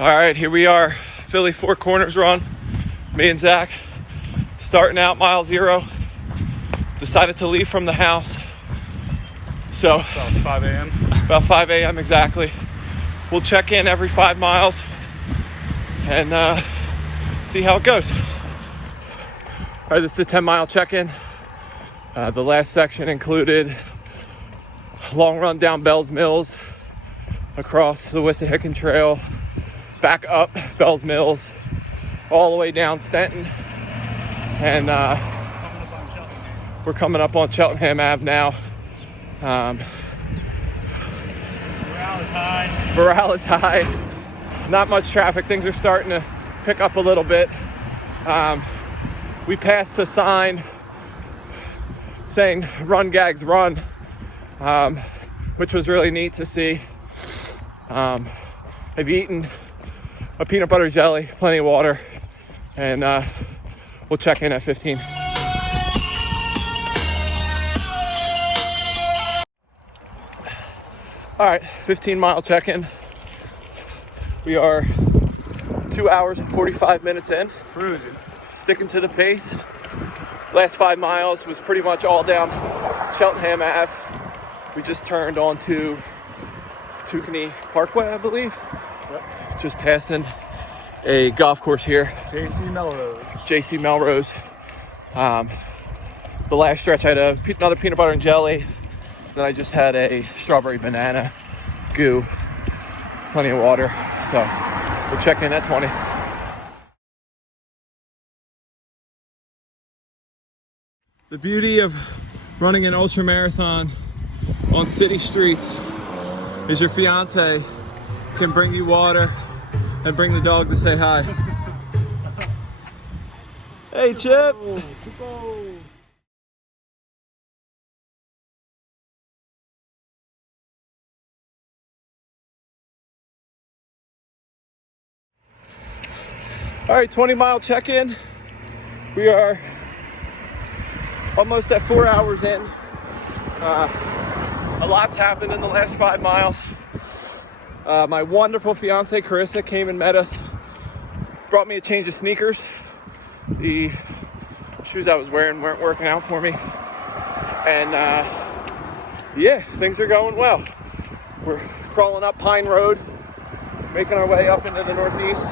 All right, here we are, Philly Four Corners run. Me and Zach starting out mile 0. Decided to leave from the house. So About 5 a.m. About 5 a.m. exactly. We'll check in every 5 miles and see how it goes. All right, this is a 10-mile check-in. The last section included a long run down Bell's Mills, across the Wissahickon Trail, back up Bell's Mills, all the way down Stenton, and we're coming up on Cheltenham Ave now. Morale is high. Not much traffic. Things are starting to pick up a little bit. We passed a sign saying "Run, Gagz, run," which was really neat to see. I've eaten a peanut butter jelly, plenty of water, and we'll check in at 15. All right, 15-mile check-in. We are 2 hours and 45 minutes in. Cruising. Sticking to the pace. Last 5 miles was pretty much all down Cheltenham Ave. We just turned onto Tewkesbury Parkway, I believe. Yep. Just passing a golf course here. JC Melrose. The last stretch I had another peanut butter and jelly. Then I just had a strawberry banana goo. Plenty of water. So we're checking at 20. The beauty of running an ultra marathon on city streets is your fiance can bring you water and bring the dog to say hi. Hey, Chip. All right, 20-mile check-in. We are almost at 4 hours in. A lot's happened in the last 5 miles. My wonderful fiance Carissa came and met us, brought me a change of sneakers. The shoes I was wearing weren't working out for me. And yeah, things are going well. We're crawling up Pine Road, making our way up into the northeast.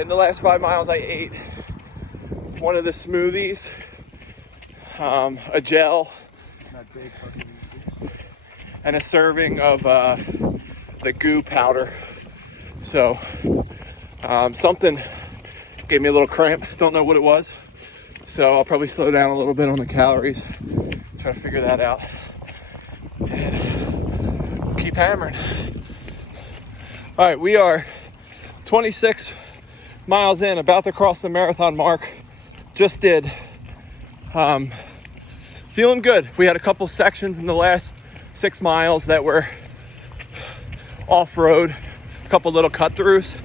In the last 5 miles, I ate one of the smoothies, a gel, and a serving of the goo powder. So something gave me a little cramp. Don't know what it was. So I'll probably slow down a little bit on the calories. Try to figure that out. And we'll keep hammering. All right, we are 26 miles in, about to cross the marathon mark. Just did. Feeling good. We had a couple sections in the last 6 miles that were off-road, a couple little cut-throughs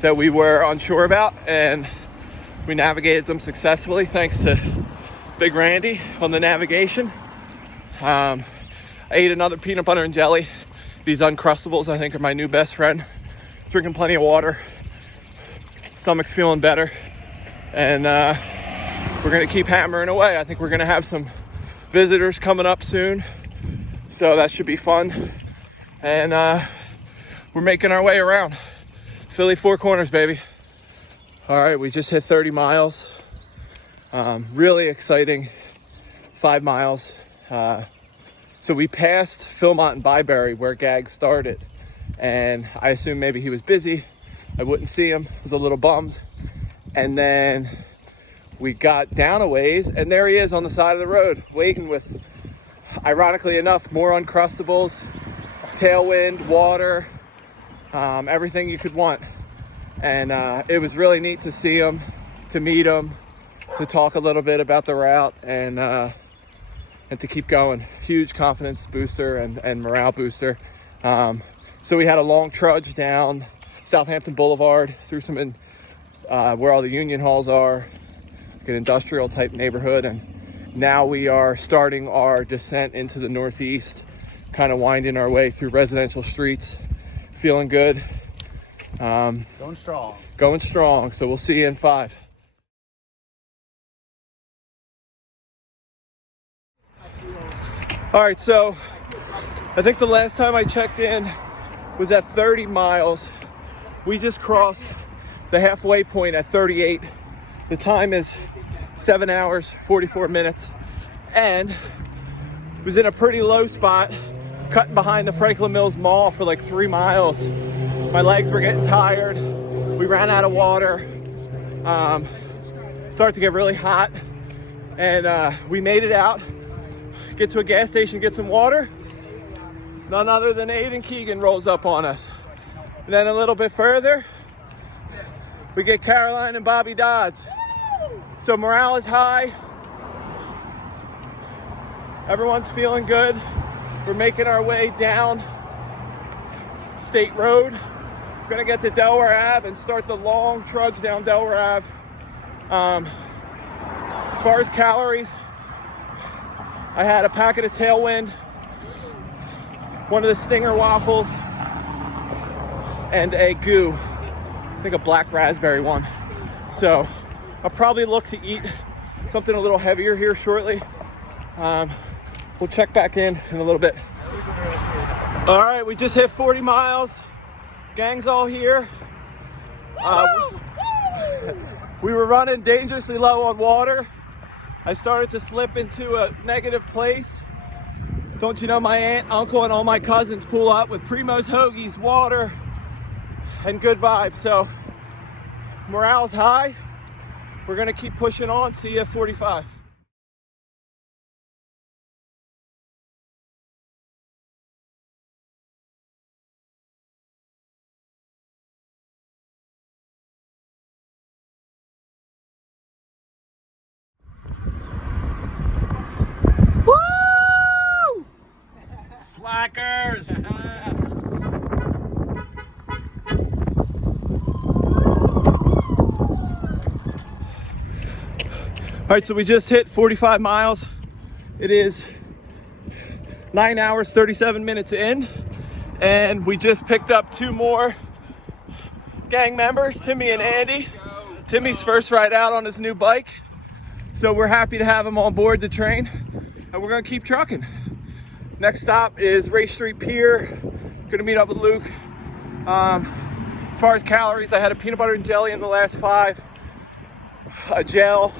that we were unsure about, and we navigated them successfully thanks to Big Randy on the navigation. I ate another peanut butter and jelly. These Uncrustables, I think, are my new best friend. Drinking plenty of water. Stomach's feeling better, and we're gonna keep hammering away. I think we're gonna have some visitors coming up soon, so that should be fun. And we're making our way around Philly Four Corners, baby. All right, we just hit 30 miles. Really exciting 5 miles. So we passed Philmont and Byberry where Gagz started, and I assumed maybe he was busy. I wouldn't see him. I was a little bummed. And then we got down a ways, and there he is on the side of the road, waiting with, ironically enough, more Uncrustables, tailwind, water, everything you could want. And it was really neat to see him, to meet him, to talk a little bit about the route, and to keep going. Huge confidence booster and morale booster. So we had a long trudge down Southampton Boulevard through some where all the union halls are, like an industrial type neighborhood, and now we are starting our descent into the northeast, kind of winding our way through residential streets. Feeling good. Going strong. Going strong. So we'll see you in 5. All right, so I think the last time I checked in was at 30 miles. We just crossed the halfway point at 38. The time is 7 hours, 44 minutes. And was in a pretty low spot, cutting behind the Franklin Mills Mall for like 3 miles. My legs were getting tired. We ran out of water. Started to get really hot. And we made it out. Get to a gas station, get some water. None other than Aiden Keegan rolls up on us. And then a little bit further, we get Caroline and Bobby Dodds. So morale is high. Everyone's feeling good. We're making our way down State Road. Gonna get to Delaware Ave and start the long trudge down Delaware Ave. As far as calories, I had a packet of Tailwind, one of the Stinger waffles, and a goo. I think a black raspberry one. So I'll probably look to eat something a little heavier here shortly. We'll check back in a little bit. All right, we just hit 40 miles. Gang's all here. We were running dangerously low on water. I started to slip into a negative place. Don't you know, my aunt, uncle, and all my cousins pull up with Primo's hoagies, water, and good vibes. So morale's high. We're gonna keep pushing on. See you at 45. Woo! Slackers! All right, so we just hit 45 miles. It is 9 hours, 37 minutes in, and we just picked up 2 more gang members, Timmy and Andy. Timmy's first ride out on his new bike, so we're happy to have him on board the train, and we're gonna keep trucking. Next stop is Race Street Pier. Gonna meet up with Luke. As far as calories, I had a peanut butter and jelly in the last 5, a gel,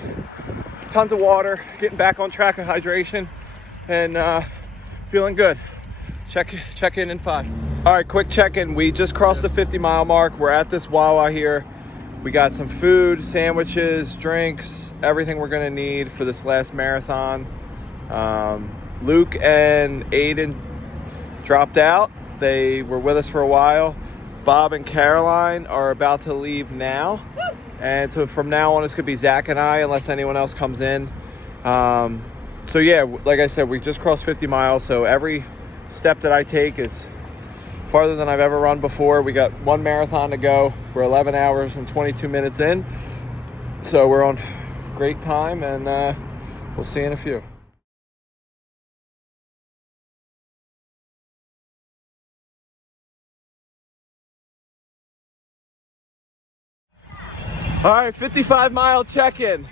tons of water, getting back on track of hydration, and feeling good. Check in 5. All right, quick check-in. We just crossed the 50-mile mark. We're at this Wawa here. We got some food, sandwiches, drinks, everything we're gonna need for this last marathon. Luke and Aiden dropped out. They were with us for a while. Bob and Caroline are about to leave now. And so from now on, it's gonna be Zach and I, unless anyone else comes in. So yeah, like I said, we just crossed 50 miles. So every step that I take is farther than I've ever run before. We got 1 marathon to go. We're 11 hours and 22 minutes in. So we're on great time, and we'll see you in a few. All right, 55-mile check-in.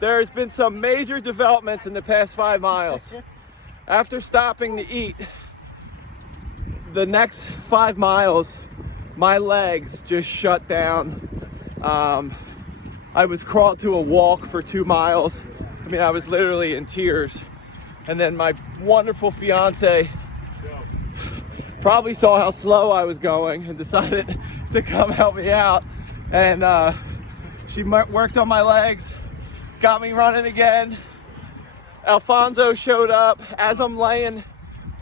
There's been some major developments in the past 5 miles. After stopping to eat, the next 5 miles, my legs just shut down. I was crawled to a walk for 2 miles. I mean, I was literally in tears. And then my wonderful fiance probably saw how slow I was going and decided to come help me out. And she worked on my legs, got me running again. Alfonso showed up as I'm laying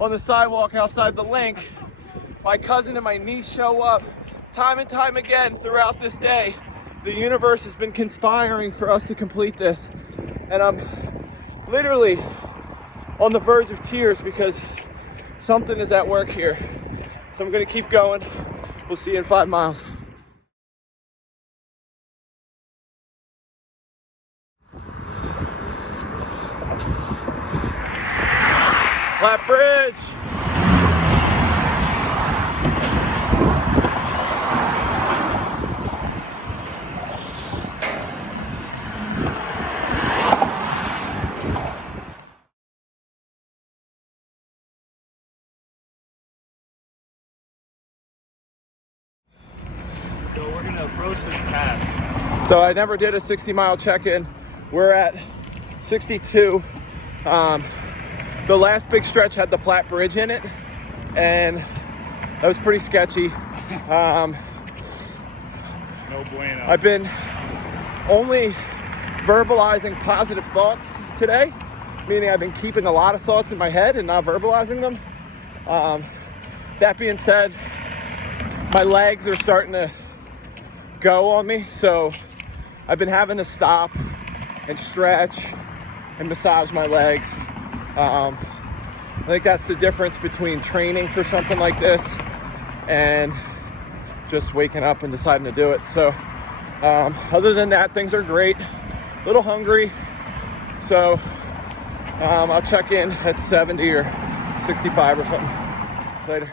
on the sidewalk outside the link. My cousin and my niece show up time and time again throughout this day. The universe has been conspiring for us to complete this. And I'm literally on the verge of tears because something is at work here. So I'm gonna keep going. We'll see you in 5 miles. Flat Bridge. So we're gonna approach this pass. So I never did a 60-mile check-in. We're at 62. The last big stretch had the Platte Bridge in it, and that was pretty sketchy. No bueno. I've been only verbalizing positive thoughts today, meaning I've been keeping a lot of thoughts in my head and not verbalizing them. That being said, my legs are starting to go on me, so I've been having to stop and stretch and massage my legs. I think that's the difference between training for something like this and just waking up and deciding to do it. So other than that, things are great. A little hungry, so I'll check in at 70 or 65 or something later.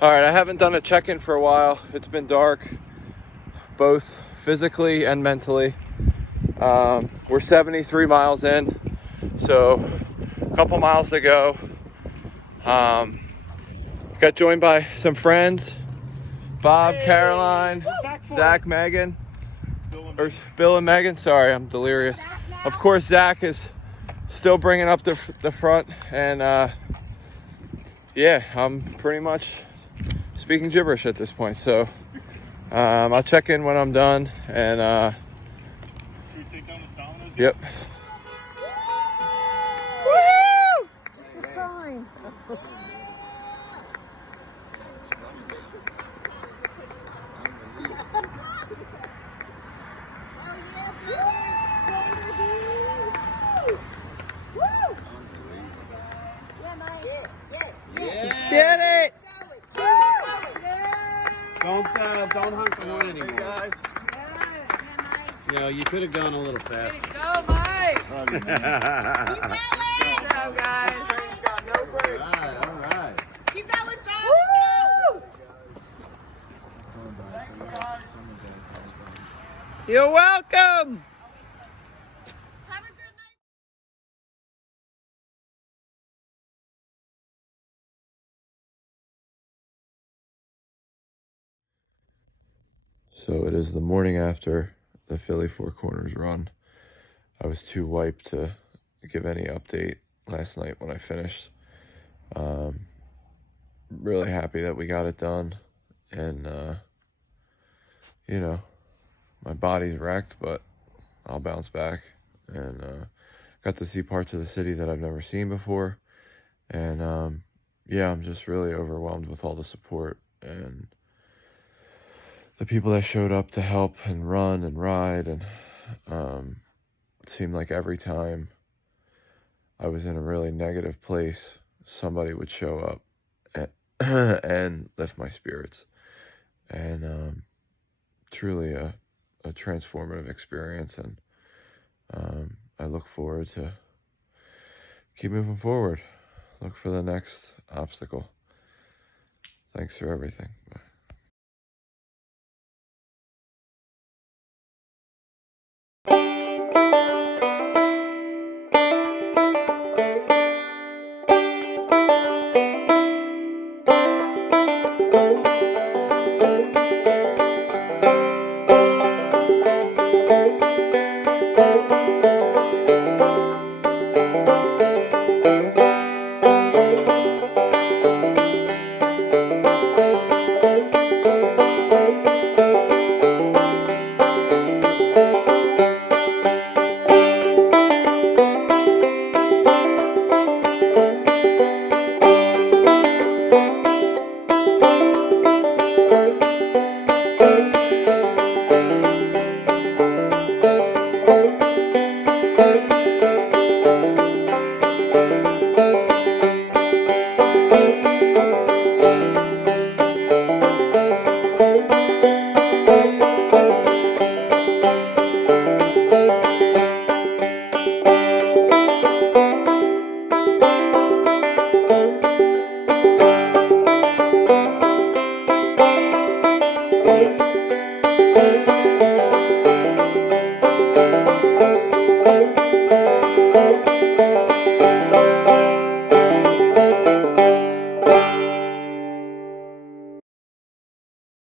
All right, I haven't done a check-in for a while. It's been dark, both physically and mentally. We're 73 miles in, so a couple miles to go. Got joined by some friends, Bob, Caroline, Zach, Megan, or Bill and Megan. Sorry, I'm delirious. Of course, Zach is still bringing up the front, and yeah, I'm pretty much speaking gibberish at this point. So I'll check in when I'm done, and Should we take down this Domino's? yep. Woohoo! The sign. Get it! Don't honk the horn anymore. Guys. You know, you could have gone a little faster. Go, Mike! All Go, guys! right, all right. Keep going, Woo! You're welcome! Have a good night! So it is the morning after the Philly Four Corners run. I was too wiped to give any update last night when I finished. Really happy that we got it done, and you know, my body's wrecked, but I'll bounce back. And got to see parts of the city that I've never seen before, and yeah, I'm just really overwhelmed with all the support and the people that showed up to help and run and ride. And it seemed like every time I was in a really negative place, somebody would show up and lift my spirits. And truly a transformative experience. And I look forward to keep moving forward. Look for the next obstacle. Thanks for everything. Bye.